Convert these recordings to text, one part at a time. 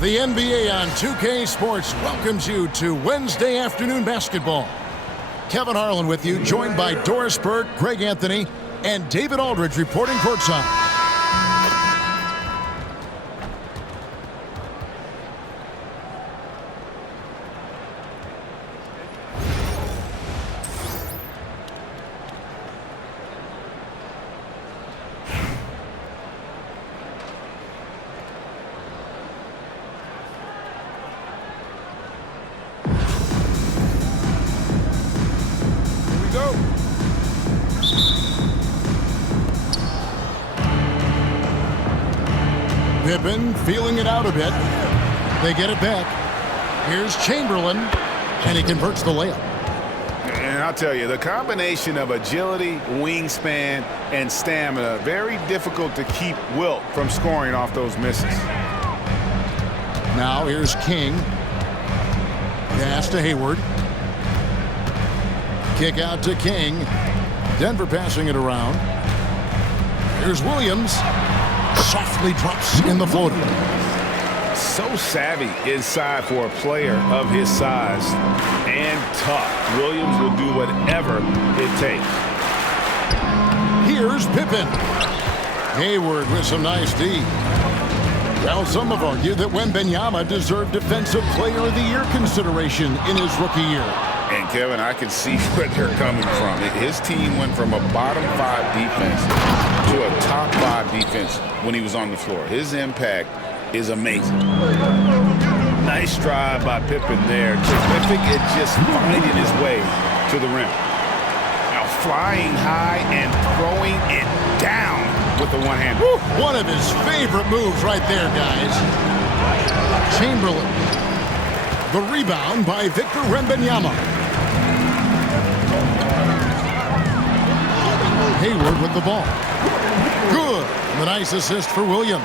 The NBA on 2K Sports welcomes you to Wednesday afternoon basketball. Kevin Harlan with you, joined by Doris Burke, Greg Anthony, and David Aldridge reporting courtside. Pippen feeling it out a bit. They get it back. Here's Chamberlain, and he converts the layup. And I'll tell you, the combination of agility, wingspan, and stamina, very difficult to keep Wilt from scoring off those misses. Now here's King. Pass to Hayward. Kick out to King. Denver passing it around. Here's Williams. Softly drops in the floater. So savvy inside for a player of his size and tough. Williams will do whatever it takes. Here's Pippen. Hayward with some nice D. Well, some have argued that Wembanyama deserved Defensive Player of the Year consideration in his rookie year. And, Kevin, I can see where they're coming from. His team went from a bottom 5 defense to a top 5 defense when he was on the floor. His impact is amazing. Nice drive by Pippen there. Terrific at just finding his way to the rim. Now flying high and throwing it down with the one hand. One of his favorite moves right there, guys. Chamberlain. The rebound by Victor Wembanyama. Hayward with the ball. Good. The nice assist for Williams.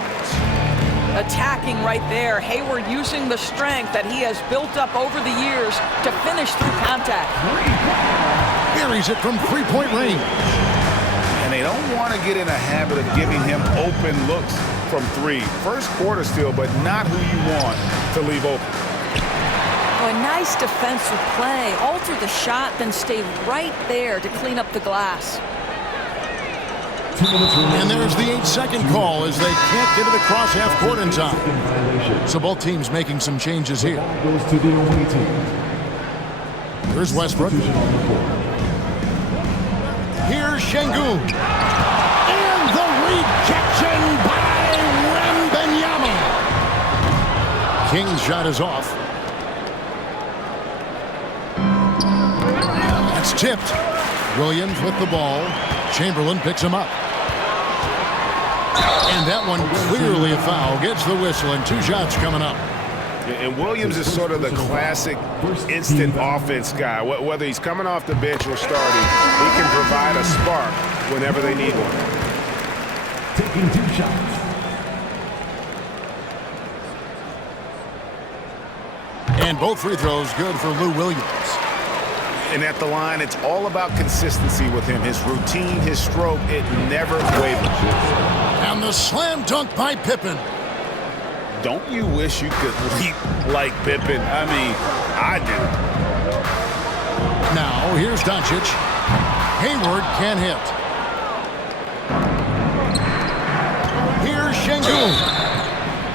Attacking right there. Hayward using the strength that he has built up over the years to finish through contact. Buries it from three-point range. And they don't want to get in a habit of giving him open looks from 3. First quarter still, but not who you want to leave open. Oh, a nice defensive play. Alter the shot, then stay right there to clean up the glass. And there's the 8-second call as they can't get it across half court in time. So both teams making some changes here. Here's Westbrook. Here's Şengün. And the rejection by Wembanyama. King's shot is off. That's tipped. Williams with the ball. Chamberlain picks him up. And that one clearly a foul. Gets the whistle, and 2 shots coming up. And Williams is sort of the classic instant offense guy. Whether he's coming off the bench or starting, he can provide a spark whenever they need one. Taking 2 shots. And both free throws good for Lou Williams. And at the line, it's all about consistency with him. His routine, his stroke, it never wavers. And the slam dunk by Pippen. Don't you wish you could leap like Pippen? I mean, I do. Now, here's Doncic. Hayward can't hit. Here's Şengün.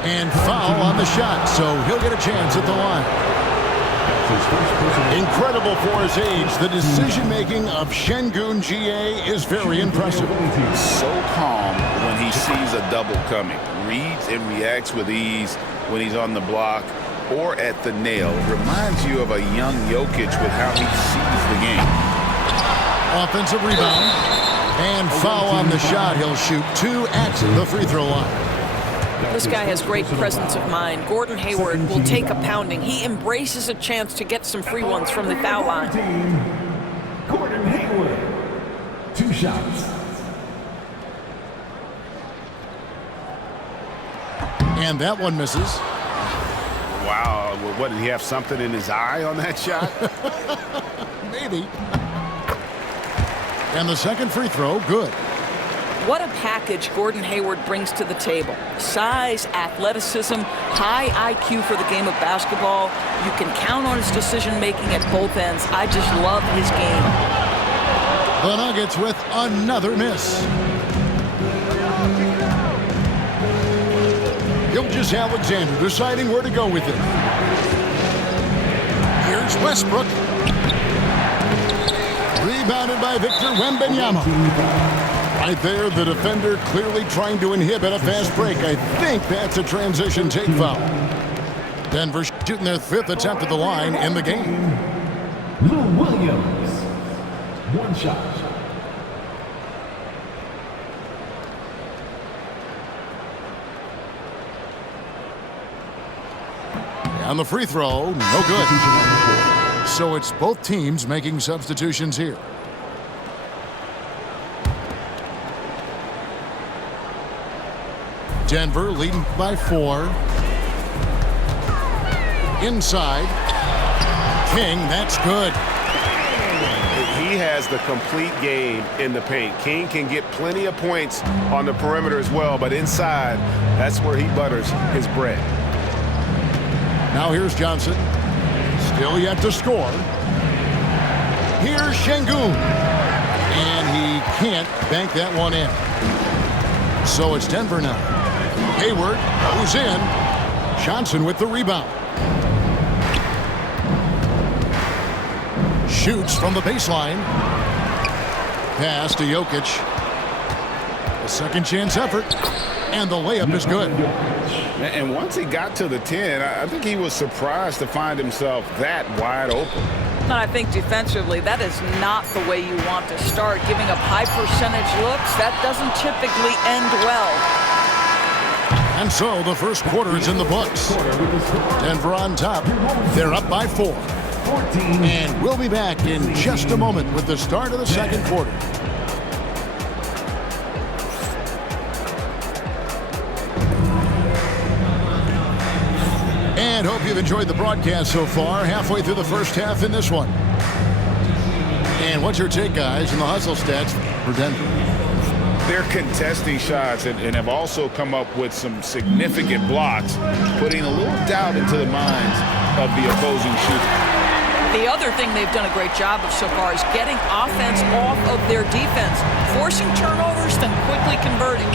And foul on the shot, so he'll get a chance at the line. Incredible for his age. The decision-making of Şengün GA is very impressive. So calm when he sees a double coming. Reads and reacts with ease when he's on the block or at the nail. Reminds you of a young Jokic with how he sees the game. Offensive rebound. And foul on the shot. He'll shoot 2 at the free throw line. This guy has great presence of mind. Gordon Hayward will take a pounding. He embraces a chance to get some free ones from the foul line. Gordon Hayward. 2 shots. And that one misses. Wow. What, did he have something in his eye on that shot? Maybe. And the second free throw, good. What a package Gordon Hayward brings to the table. Size, athleticism, high IQ for the game of basketball. You can count on his decision-making at both ends. I just love his game. The Nuggets with another miss. Gilgeous-Alexander deciding where to go with it. Here's Westbrook. Rebounded by Victor Wembanyama. Right there, the defender clearly trying to inhibit a fast break. I think that's a transition take foul. Denver shooting their 5th attempt at the line in the game. Lou Williams. One shot. And the free throw, no good. So it's both teams making substitutions here. Denver leading by 4. Inside. King, that's good. He has the complete game in the paint. King can get plenty of points on the perimeter as well, but inside, that's where he butters his bread. Now here's Johnson. Still yet to score. Here's Şengün. And he can't bank that one in. So it's Denver now. Hayward goes in. Johnson with the rebound. Shoots from the baseline. Pass to Jokic. A second chance effort. And the layup is good. And once he got to the 10, I think he was surprised to find himself that wide open. And I think defensively, that is not the way you want to start. Giving up high percentage looks, that doesn't typically end well. And so the first quarter is in the books. Denver on top. They're up by 4. And we'll be back in just a moment with the start of the second quarter. And hope you've enjoyed the broadcast so far. Halfway through the first half in this one. And what's your take, guys, in the hustle stats for Denver? They're contesting shots and have also come up with some significant blocks, putting a little doubt into the minds of the opposing shooter. The other thing they've done a great job of so far is getting offense off of their defense, forcing turnovers, then quickly converting.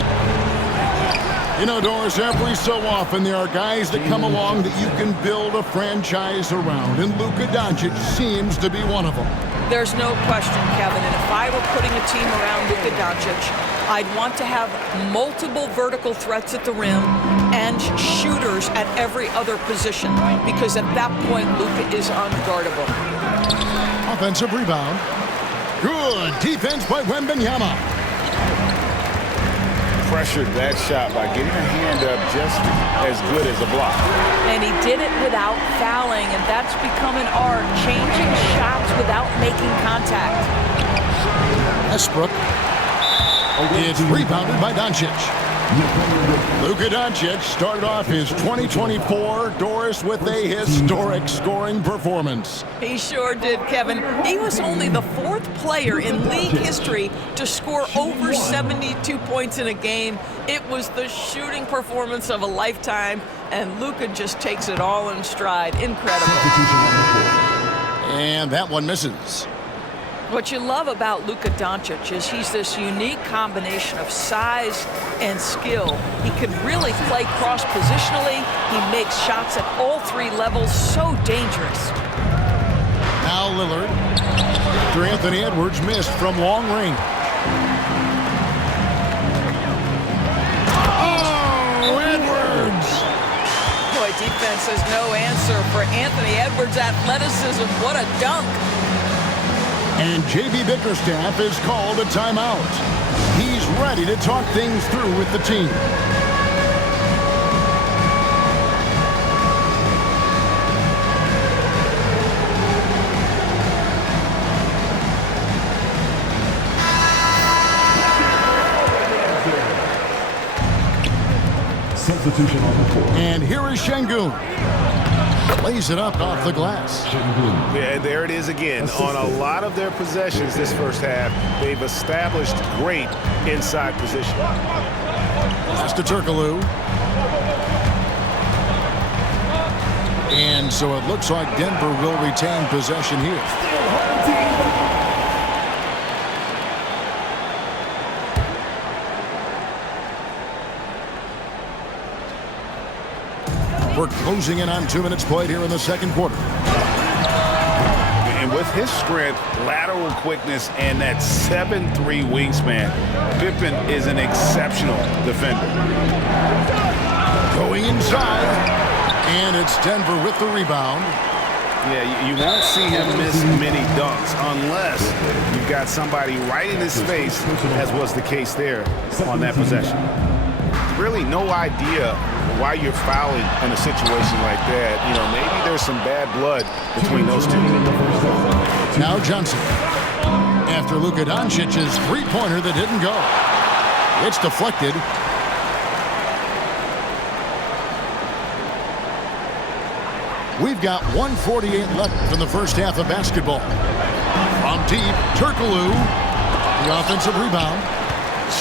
You know, Doris, every so often there are guys that come along that you can build a franchise around, and Luka Doncic seems to be one of them. There's no question, Kevin, and if I were putting a team around Luka Doncic, I'd want to have multiple vertical threats at the rim and shooters at every other position, because at that point, Luka is unguardable. Offensive rebound. Good defense by Wembanyama. Pressured that shot by getting a hand up just as good as a block. And he did it without fouling, and that's become an art, changing shots without making contact. Westbrook. It's rebounded by Doncic. Luka Doncic started off his 2024 Doris with a historic scoring performance. He sure did, Kevin. He was only the 4th player in league history to score over 72 points in a game. It was the shooting performance of a lifetime, and Luka just takes it all in stride. Incredible. And that one misses. What you love about Luka Doncic is he's this unique combination of size and skill. He can really play cross-positionally. He makes shots at all 3 levels, so dangerous. Now Lillard. After Anthony Edwards missed from long range. Oh, Edwards! Boy, defense has no answer for Anthony Edwards' athleticism. What a dunk! And J.B. Bickerstaff is called a timeout. He's ready to talk things through with the team. Substitution on the court. And here is Şengün. Lays it up off the glass. Yeah, and there it is again. On a lot of their possessions this first half, they've established great inside position. Pass to Turkoglu. And so it looks like Denver will retain possession here. We're closing in on 2 minutes played here in the second quarter. And with his strength, lateral quickness, and that 7'3" wingspan, Pippen is an exceptional defender. Going inside, and it's Denver with the rebound. Yeah, you won't see him miss many dunks unless you've got somebody right in his face, as was the case there on that possession. Really no idea why you're fouling in a situation like that. You know, maybe there's some bad blood between those two. Now Johnson. After Luka Doncic's three-pointer that didn't go. It's deflected. We've got 1:48 left from the first half of basketball. From deep, Turkoglu, the offensive rebound.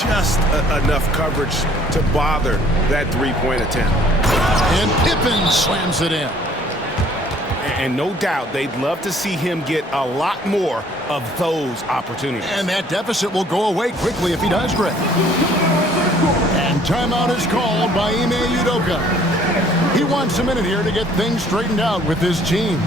Just enough coverage to bother that three-point attempt. And Pippen slams it in. And no doubt they'd love to see him get a lot more of those opportunities. And that deficit will go away quickly if he does, Greg. And timeout is called by Ime Udoka. He wants a minute here to get things straightened out with his team.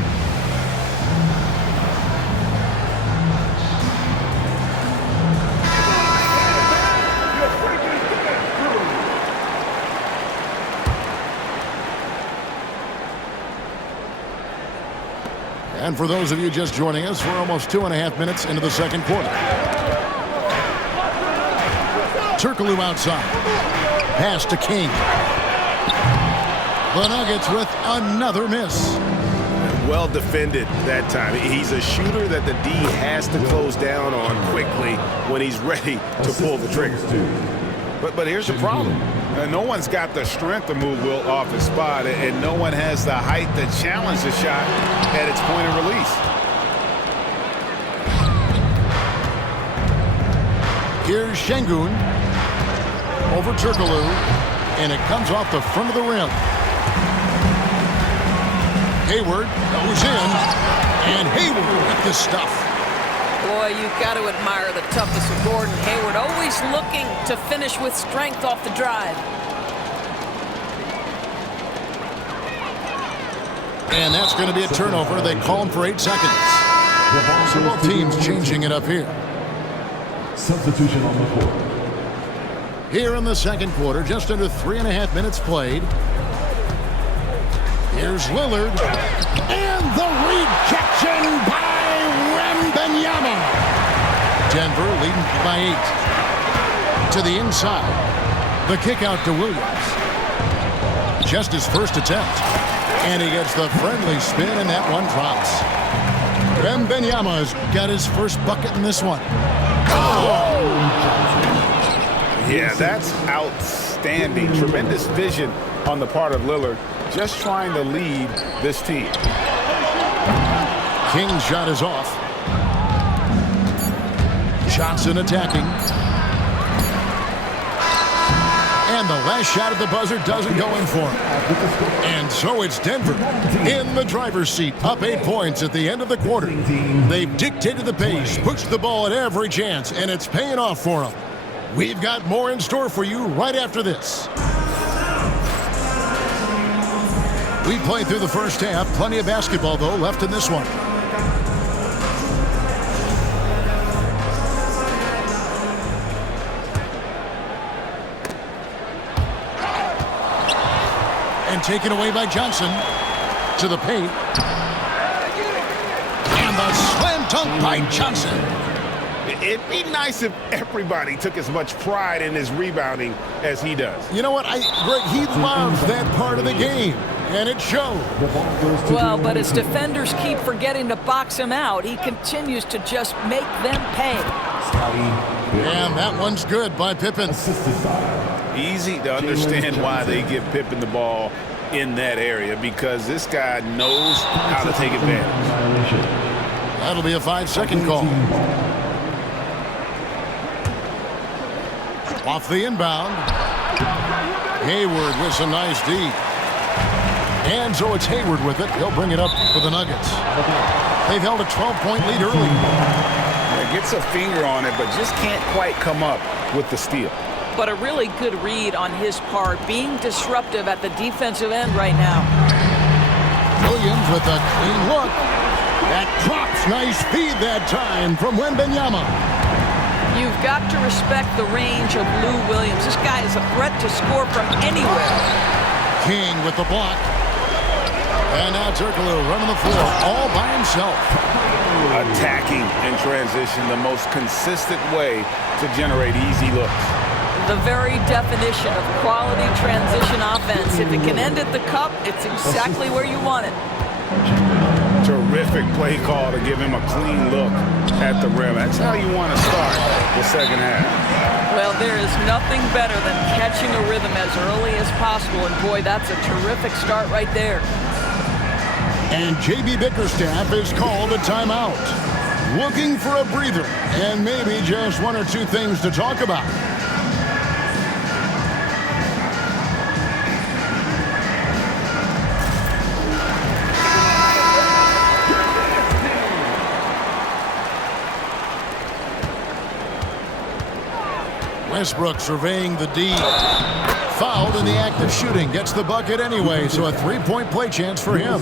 And for those of you just joining us, we're almost 2.5 minutes into the second quarter. Turkoglu outside. Pass to King. The Nuggets with another miss. Well defended that time. He's a shooter that the D has to close down on quickly when he's ready to pull the trigger. But here's the problem. No one's got the strength to move Wilt off his spot, and no one has the height to challenge the shot at its point of release. Here's Şengün over Turkoglu, and it comes off the front of the rim. Hayward goes in, and Hayward with the stuff. Boy, you've got to admire the toughness of Gordon Hayward, always looking to finish with strength off the drive. And that's going to be a turnover. They call him for 8 seconds. So both teams changing it up here. Substitution on the court. Here in the second quarter, just under 3.5 minutes played. Here's Lillard. And the rejection by Wembanyama. Denver leading by 8. To the inside. The kick out to Williams. Just his first attempt. And he gets the friendly spin, and that one drops. Wembanyama's got his first bucket in this one. Yeah, that's outstanding. Tremendous vision on the part of Lillard, just trying to lead this team. King's shot is off. Johnson attacking. And the last shot at the buzzer doesn't go in for him. And so it's Denver in the driver's seat, up 8 points at the end of the quarter. They've dictated the pace, pushed the ball at every chance, and it's paying off for them. We've got more in store for you right after this. We played through the first half. Plenty of basketball, though, left in this one. And taken away by Johnson. To the paint. And the slam dunk by Johnson. It'd be nice if everybody took as much pride in his rebounding as he does. You know what, Greg, he loves that part of the game, and it showed. Well, but as defenders keep forgetting to box him out, he continues to just make them pay. And that one's good by Pippen. Easy to understand why they give Pippen the ball in that area because this guy knows how to take advantage. That'll be a 5-second call. Off the inbound. Hayward with some nice D. And so it's Hayward with it. He'll bring it up for the Nuggets. They've held a 12-point lead early. Yeah, gets a finger on it, but just can't quite come up with the steal. But a really good read on his part, being disruptive at the defensive end right now. Williams with a clean look. That drops. Nice feed that time from Wembanyama. You've got to respect the range of Lou Williams. This guy is a threat to score from anywhere. King with the block. And now Turkoglu running the floor all by himself. Attacking in transition, the most consistent way to generate easy looks. The very definition of quality transition offense. If it can end at the cup, it's exactly where you want it. Terrific play call to give him a clean look at the rim. That's how you want to start the second half. Well, there is nothing better than catching a rhythm as early as possible. And boy, that's a terrific start right there. And J.B. Bickerstaff is called a timeout. Looking for a breather and maybe just one or two things to talk about. Westbrook surveying the D. Fouled in the act of shooting. Gets the bucket anyway, so a three-point play chance for him.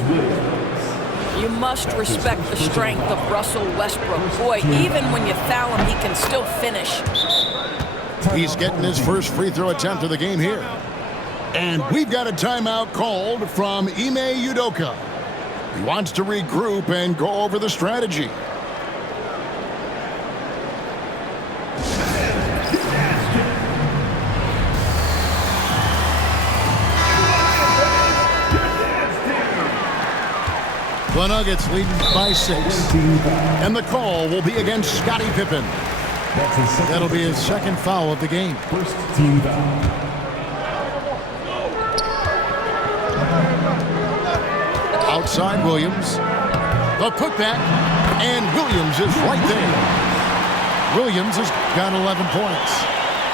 You must respect the strength of Russell Westbrook. Boy, even when you foul him, he can still finish. He's getting his first free throw attempt of the game here. And we've got a timeout called from Ime Udoka. He wants to regroup and go over the strategy. The Nuggets leading by 6. And the call will be against Scottie Pippen. That'll be his second foul of the game. First team foul. Outside Williams. The putback. And Williams is right there. Williams has got 11 points.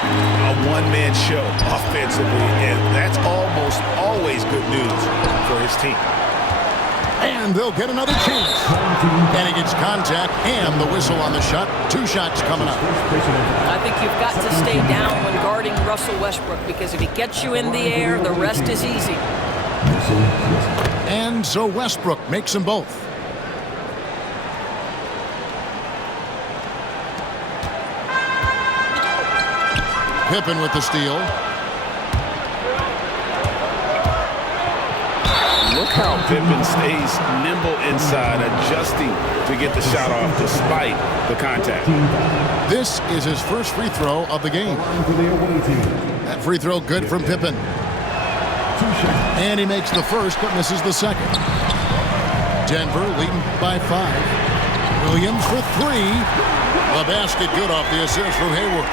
A one-man show offensively, and that's almost always good news for his team. And they'll get another chance. And he gets contact and the whistle on the shot. 2 shots coming up. I think you've got to stay down when guarding Russell Westbrook, because if he gets you in the air, the rest is easy. And so Westbrook makes them both. Pippen with the steal. Look how Pippen stays nimble inside, adjusting to get the shot off despite the contact. This is his first free throw of the game. That free throw good from Pippen. And he makes the first but misses the second. Denver leading by 5. Williams for 3. The basket good off the assist from Hayward.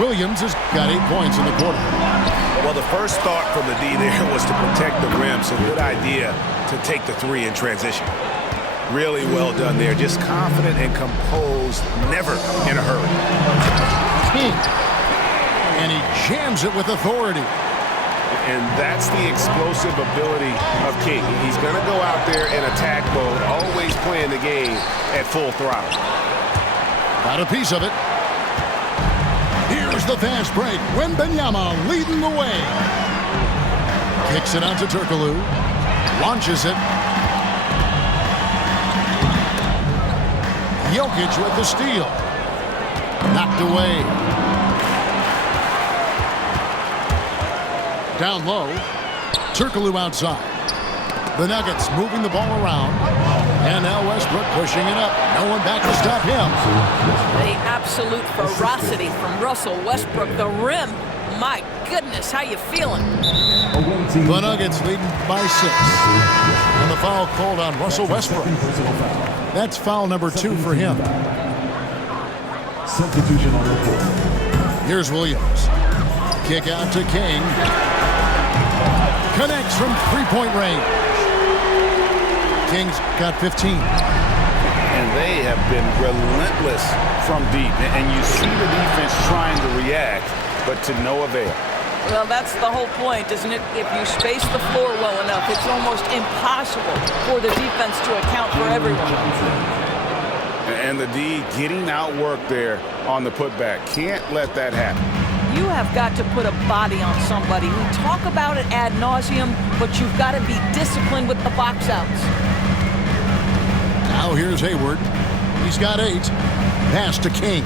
Williams has got 8 points in the quarter. Well, the first thought from the D there was to protect the rim, so good idea to take the 3 in transition. Really well done there, just confident and composed, never in a hurry. And he jams it with authority. And that's the explosive ability of King. He's going to go out there in attack mode, always playing the game at full throttle. Got a piece of it. Here's the fast break. Wembanyama leading the way. Kicks it out to Turkoglu. Launches it. Jokic with the steal. Knocked away. Down low. Turkoglu outside. The Nuggets moving the ball around. And now Westbrook pushing it up. No one back to stop him. The absolute ferocity from Russell Westbrook. The rim. My goodness, how you feeling? The Nuggets leading by 6. And the foul called on Russell Westbrook. That's foul number 2 for him. Substitution on the court. Here's Williams. Kick out to King. Connects from three-point range. Kings got 15. And they have been relentless from deep. And you see the defense trying to react, but to no avail. Well, that's the whole point, isn't it? If you space the floor well enough, it's almost impossible for the defense to account for everyone. And the D getting outworked there on the putback. Can't let that happen. You have got to put a body on somebody. We talk about it ad nauseum, but you've got to be disciplined with the box outs. Now here's Hayward. He's got 8. Pass to King.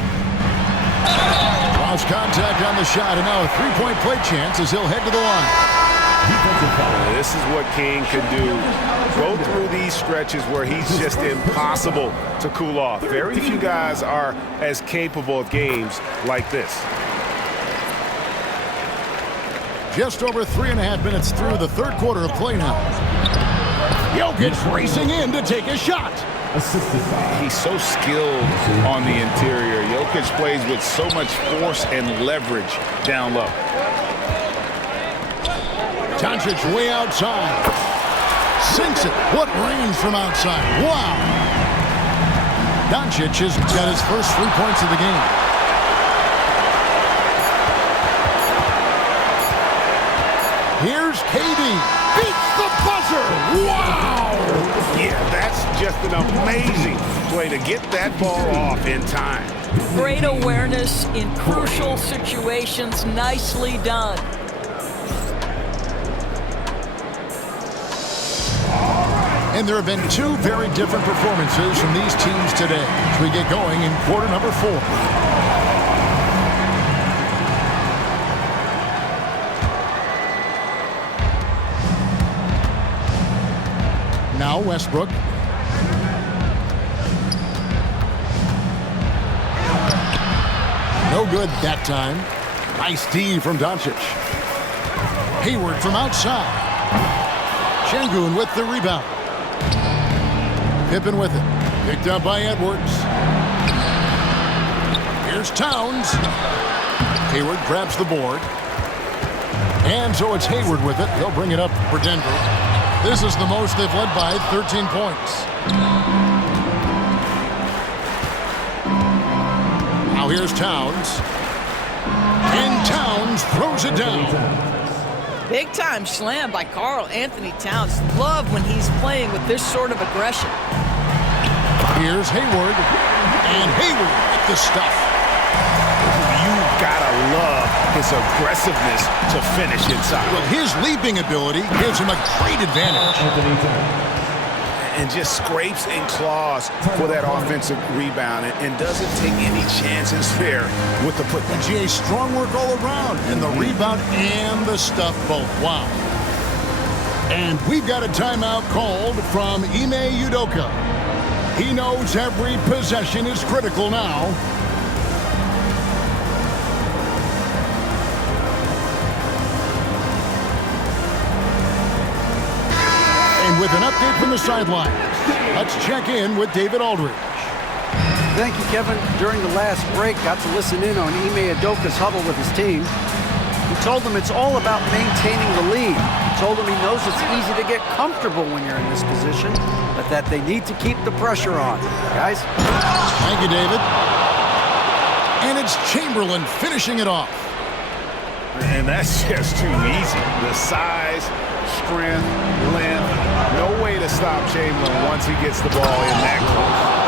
Lost contact on the shot, and now a three-point play chance as he'll head to the line. This is what King can do. Go through these stretches where he's just impossible to cool off. Very few guys are as capable of games like this. Just over 3.5 minutes through the third quarter of play now. Jokic racing in to take a shot. He's so skilled on the interior. Jokic plays with so much force and leverage down low. Doncic way outside. Sinks it. What range from outside. Wow. Doncic has got his first 3 points of the game. Here's KD. Beats the buzzer. Wow. Yeah, that's just an amazing play to get that ball off in time. Great awareness in crucial situations. Nicely done. And there have been 2 very different performances from these teams today as we get going in quarter number 4. Now Westbrook. No good that time. Nice D from Doncic. Hayward from outside. Şengün with the rebound. Pippen with it. Picked up by Edwards. Here's Towns. Hayward grabs the board. And so it's Hayward with it. He'll bring it up for Denver. This is the most they've led by 13 points. Now here's Towns. And Towns throws it down. Big time slam by Karl Anthony Towns. Love when he's playing with this sort of aggression. Here's Hayward. And Hayward with the stuff. You've got to love his aggressiveness to finish inside. Well, his leaping ability gives him a great advantage. And just scrapes and claws for that offensive rebound and doesn't take any chances there with the put. GA, strong work all around, and the rebound and the stuff both. Wow. And we've got a timeout called from Ime Udoka. He knows every possession is critical now. And with an update from the sideline, let's check in with David Aldridge. Thank you, Kevin. During the last break, got to listen in on Ime Udoka's huddle with his team. He told them it's all about maintaining the lead. He told them he knows it's easy to get comfortable when you're in this position, but that they need to keep the pressure on. Guys? Thank you, David. And it's Chamberlain finishing it off. And that's just too easy. The size, strength, length, no way to stop Chamberlain once he gets the ball in that close.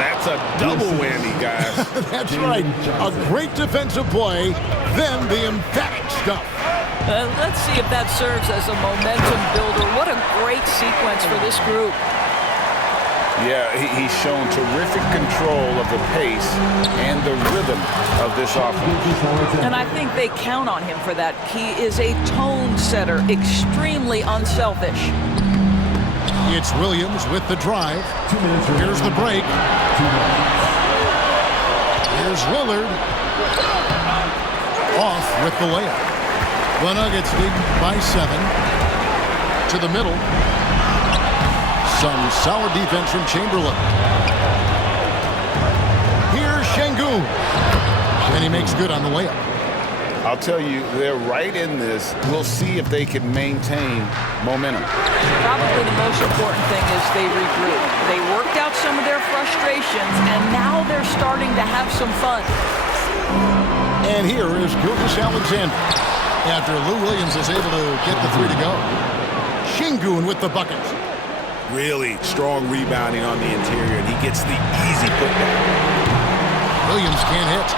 That's a double whammy, guys. That's right. A great defensive play, then the emphatic stuff. Let's see if that serves as a momentum builder. What a great sequence for this group. Yeah, he's shown terrific control of the pace and the rhythm of this offense. And I think they count on him for that. He is a tone setter, extremely unselfish. It's Williams with the drive. Here's the break. Here's Lillard. Off with the layup. The Nuggets lead by 7. To the middle. Some solid defense from Chamberlain. Here's Şengün. And he makes good on the layup. I'll tell you, they're right in this. We'll see if they can maintain momentum. Probably the most important thing is they regroup. They worked out some of their frustrations, and now they're starting to have some fun. And here is Gilgeous Alexander. After Lou Williams is able to get the 3 to go. Şengün with the bucket. Really strong rebounding on the interior, and he gets the easy putback. Williams can't hit.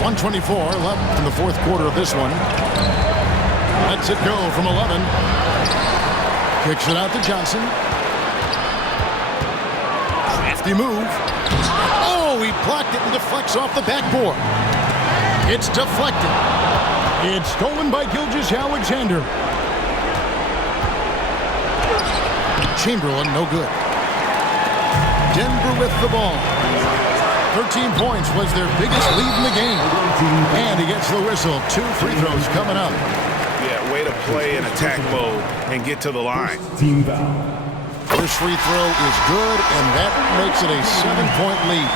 1:24 left in the fourth quarter of this one. Lets it go from 11. Kicks it out to Johnson. Crafty move. Oh, he blocked it and deflects off the backboard. It's deflected. It's stolen by Gilgeous Alexander. Chamberlain, no good. Denver with the ball. 13 points was their biggest lead in the game. And he gets the whistle. 2 free throws coming up. Yeah, way to play in attack mode and get to the line. Team foul. First free throw is good, and that makes it a 7-point lead.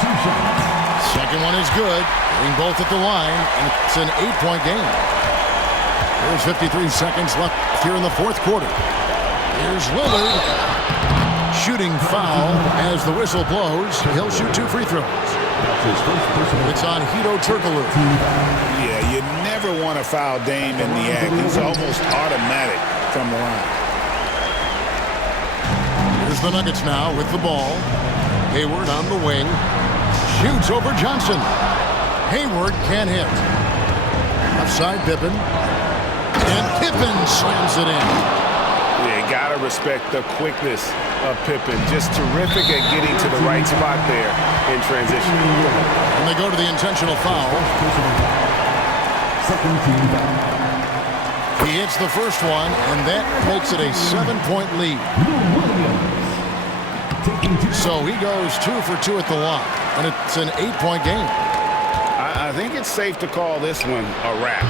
2 shots. Second one is good. Getting both at the line, and it's an 8-point game. There's 53 seconds left here in the fourth quarter. Here's Lillard. Shooting foul as the whistle blows. He'll shoot 2 free throws. It's on Hedo Turkoglu. Yeah, you never want to foul Dame in the act. He's almost automatic from the line. Here's the Nuggets now with the ball. Hayward on the wing. Shoots over Johnson. Hayward can't hit. Offside Pippen. And Pippen slams it in. Yeah, gotta respect the quickness of Pippen. Just terrific at getting to the right spot there in transition. And they go to the intentional foul. Second team foul. He hits the first one, and that makes it a 7-point lead. So he goes 2 for 2 at the line, and it's an 8-point game. I think it's safe to call this one a wrap.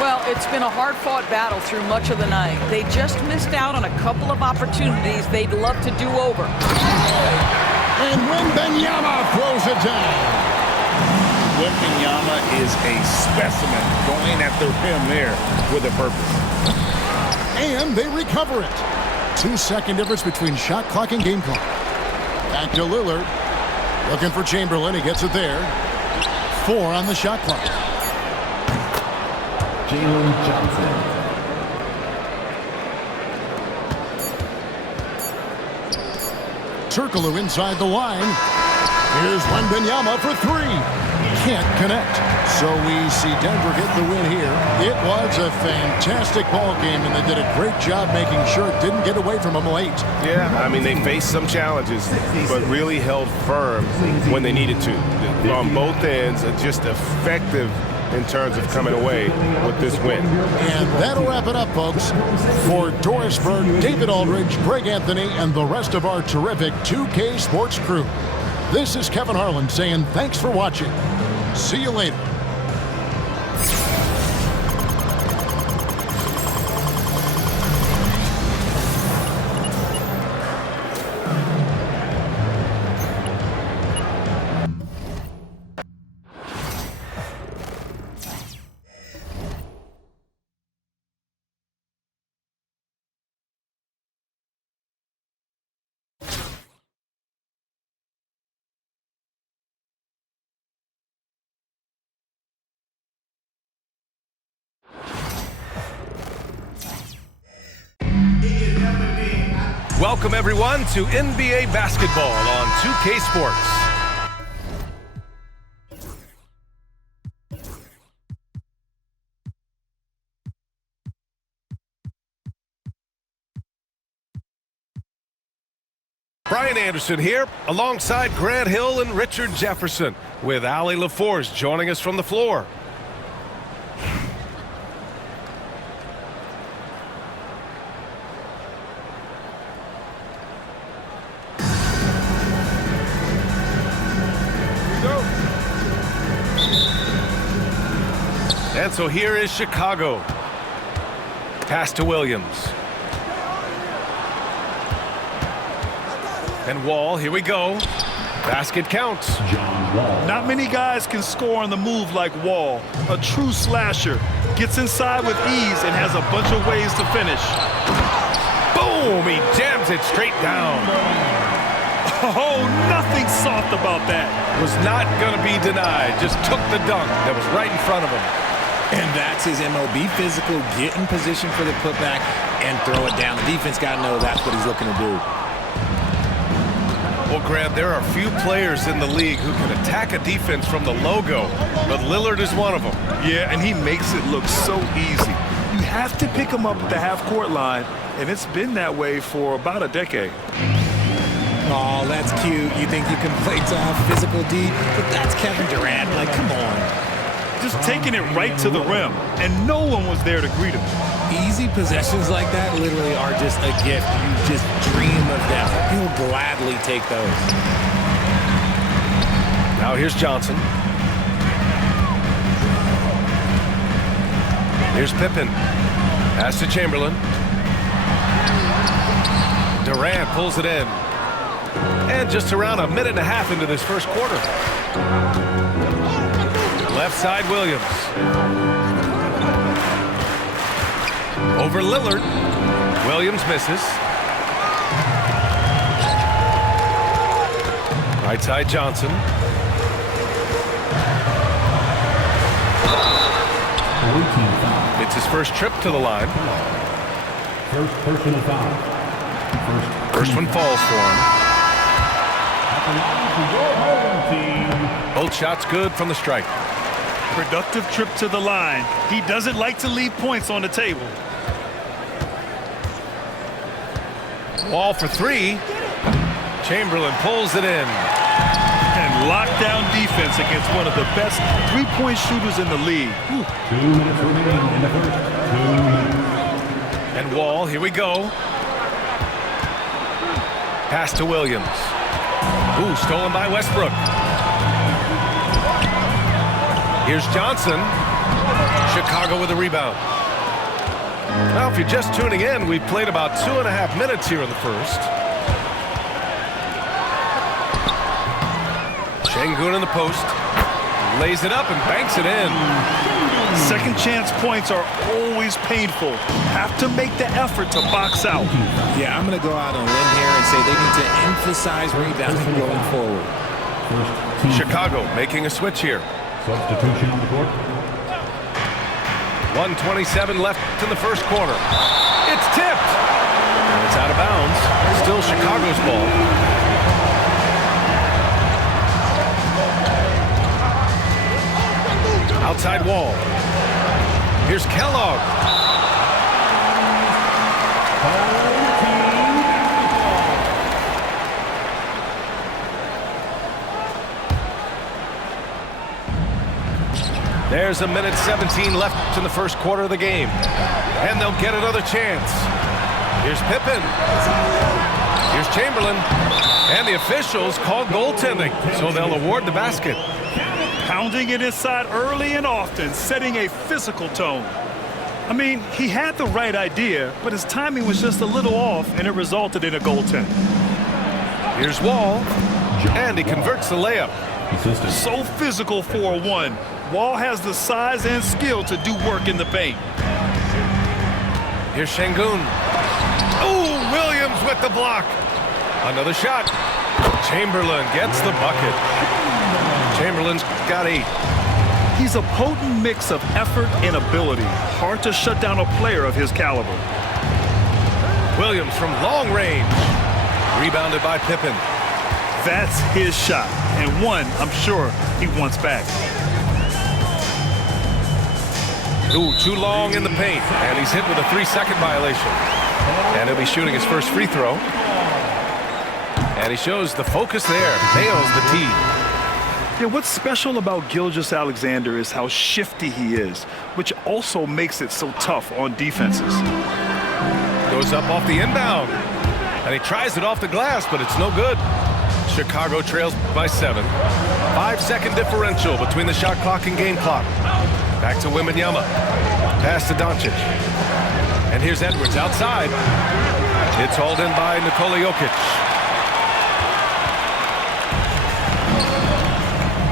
Well, it's been a hard-fought battle through much of the night. They just missed out on a couple of opportunities they'd love to do over. And Wembanyama throws it down. Wembanyama is a specimen going at the rim there with a purpose. And they recover it. 2-second difference between shot clock and game clock. Back to Lillard. Looking for Chamberlain. He gets it there. 4 on the shot clock. Jalen Johnson. Turkoglu inside the line. Here's Wembanyama for 3. Can't connect. So we see Denver get the win here. It was a fantastic ball game, and they did a great job making sure it didn't get away from them late. Yeah, I mean, they faced some challenges, but really held firm when they needed to. On both ends, just effective in terms of coming away with this win. And that'll wrap it up, folks. For Doris Berg, David Aldridge, Greg Anthony, and the rest of our terrific 2K Sports crew, this is Kevin Harlan saying thanks for watching. See you later. Welcome, everyone, to NBA basketball on 2K Sports. Brian Anderson here, alongside Grant Hill and Richard Jefferson, with Ali LaForce joining us from the floor. And so here is Chicago. Pass to Williams. And Wall, here we go. Basket counts. John Wall. Not many guys can score on the move like Wall. A true slasher. Gets inside with ease and has a bunch of ways to finish. Boom! He jams it straight down. Oh, nothing soft about that. Was not going to be denied. Just took the dunk that was right in front of him. And that's his MO. Be physical, get in position for the putback, and throw it down. The defense got to know that's what he's looking to do. Well, Grant, there are few players in the league who can attack a defense from the logo, but Lillard is one of them. Yeah, and he makes it look so easy. You have to pick him up at the half-court line, and it's been that way for about a decade. Oh, that's cute. You think you can play tough, physical D, but that's Kevin Durant. Like, come on. Just taking it right to the rim, and no one was there to greet him. Easy possessions like that literally are just a gift. You just dream of them. He'll gladly take those. Now here's Johnson. Here's Pippen. Pass to Chamberlain. Durant pulls it in. And just around a minute and a half into this first quarter. Left side, Williams. Over Lillard. Williams misses. Right side, Johnson. It's his first trip to the line. First personal foul. First one falls for him. Both shots good from the strike. Productive trip to the line. He doesn't like to leave points on the table. Wall for three. Chamberlain pulls it in. And lockdown defense against one of the best three-point shooters in the league. 2 minutes remaining in the first. 2 minutes. And Wall, here we go. Pass to Williams. Ooh, stolen by Westbrook. Here's Johnson. Chicago with a rebound. Now, if you're just tuning in, we've played about 2.5 minutes here in the first. Şengün in the post. Lays it up and banks it in. Second chance points are always painful. Have to make the effort to box out. Yeah, I'm going to go out on a limb here and say they need to emphasize rebounding going forward. Chicago making a switch here. Substitution on the court. 1:27 left in the first quarter. It's tipped. And it's out of bounds. Still Chicago's ball. Outside Wall. Here's Kellogg. There's a minute 17 left in the first quarter of the game. And they'll get another chance. Here's Pippen. Here's Chamberlain. And the officials call goaltending, so they'll award the basket. Pounding it inside early and often, setting a physical tone. I mean, he had the right idea, but his timing was just a little off, and it resulted in a goaltend. Here's Wall. And he converts the layup. So physical for a one. Wall has the size and skill to do work in the paint. Here's Şengün. Oh, Williams with the block. Another shot. Chamberlain gets the bucket. Chamberlain's got 8. He's a potent mix of effort and ability. Hard to shut down a player of his caliber. Williams from long range. Rebounded by Pippen. That's his shot, and one I'm sure he wants back. Ooh, too long in the paint, and he's hit with a 3-second violation. And he'll be shooting his first free throw. And he shows the focus there, nails the tee. Yeah, what's special about Gilgeous-Alexander is how shifty he is, which also makes it so tough on defenses. Goes up off the inbound, and he tries it off the glass, but it's no good. Chicago trails by 7. 5-second differential between the shot clock and game clock. Back to Wembanyama. Pass to Doncic. And here's Edwards outside. It's hauled in by Nikola Jokic.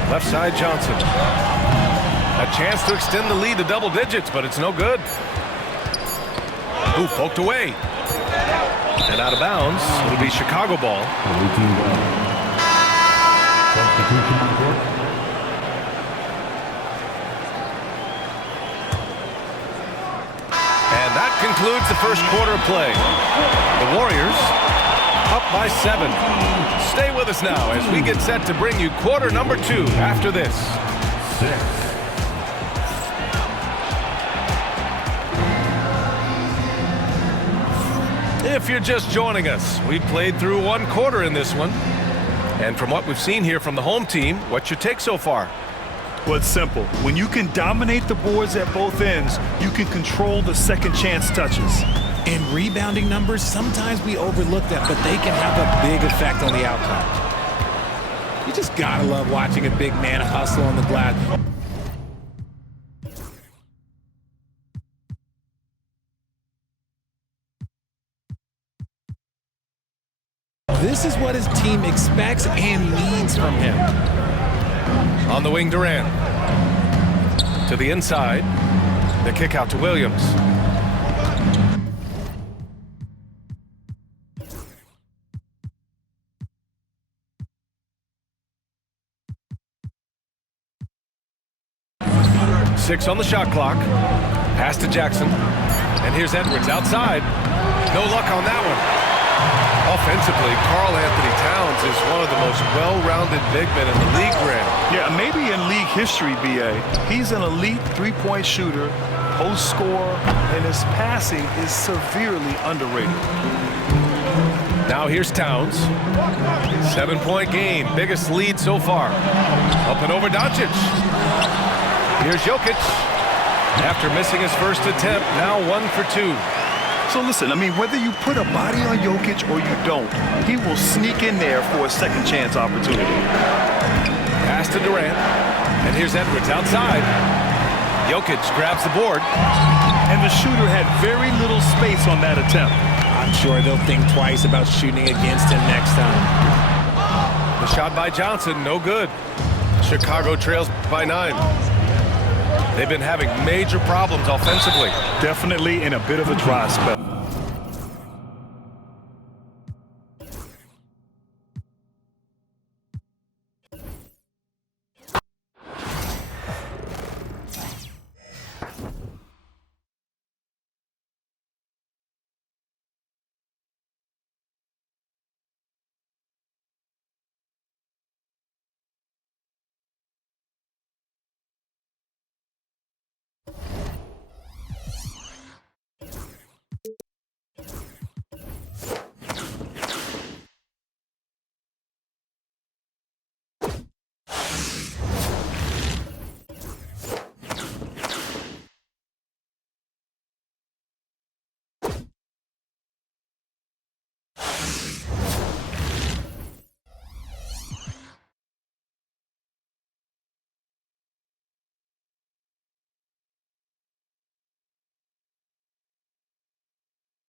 Left side, Johnson. A chance to extend the lead to double digits, but it's no good. Ooh, poked away. And out of bounds. It'll be Chicago ball. Substitution on the court. And that concludes the first quarter of play. The Warriors up by 7. Stay with us now as we get set to bring you quarter number 2 after this. 6. If you're just joining us, we played through 1 quarter in this one. And from what we've seen here from the home team, what's your take so far? Well, it's simple. When you can dominate the boards at both ends, you can control the second chance touches. And rebounding numbers, sometimes we overlook that, but they can have a big effect on the outcome. You just gotta love watching a big man hustle on the glass. This is what his team expects and needs from him. On the wing, Durant. To the inside. The kick out to Williams. Six on the shot clock. Pass to Jackson. And here's Edwards outside. No luck on that one. Offensively, Karl Anthony Towns is one of the most well-rounded big men in the league, Grant. Yeah, maybe in league history, B.A. He's an elite three-point shooter, post scorer, and his passing is severely underrated. Now here's Towns. 7-point game, biggest lead so far. Up and over Doncic. Here's Jokic. After missing his first attempt, now 1 for 2. So listen, I mean, whether you put a body on Jokic or you don't, he will sneak in there for a second chance opportunity. Pass to Durant. And here's Edwards outside. Jokic grabs the board. And the shooter had very little space on that attempt. I'm sure they'll think twice about shooting against him next time. The shot by Johnson, no good. Chicago trails by 9. They've been having major problems offensively. Definitely in a bit of a dry spell.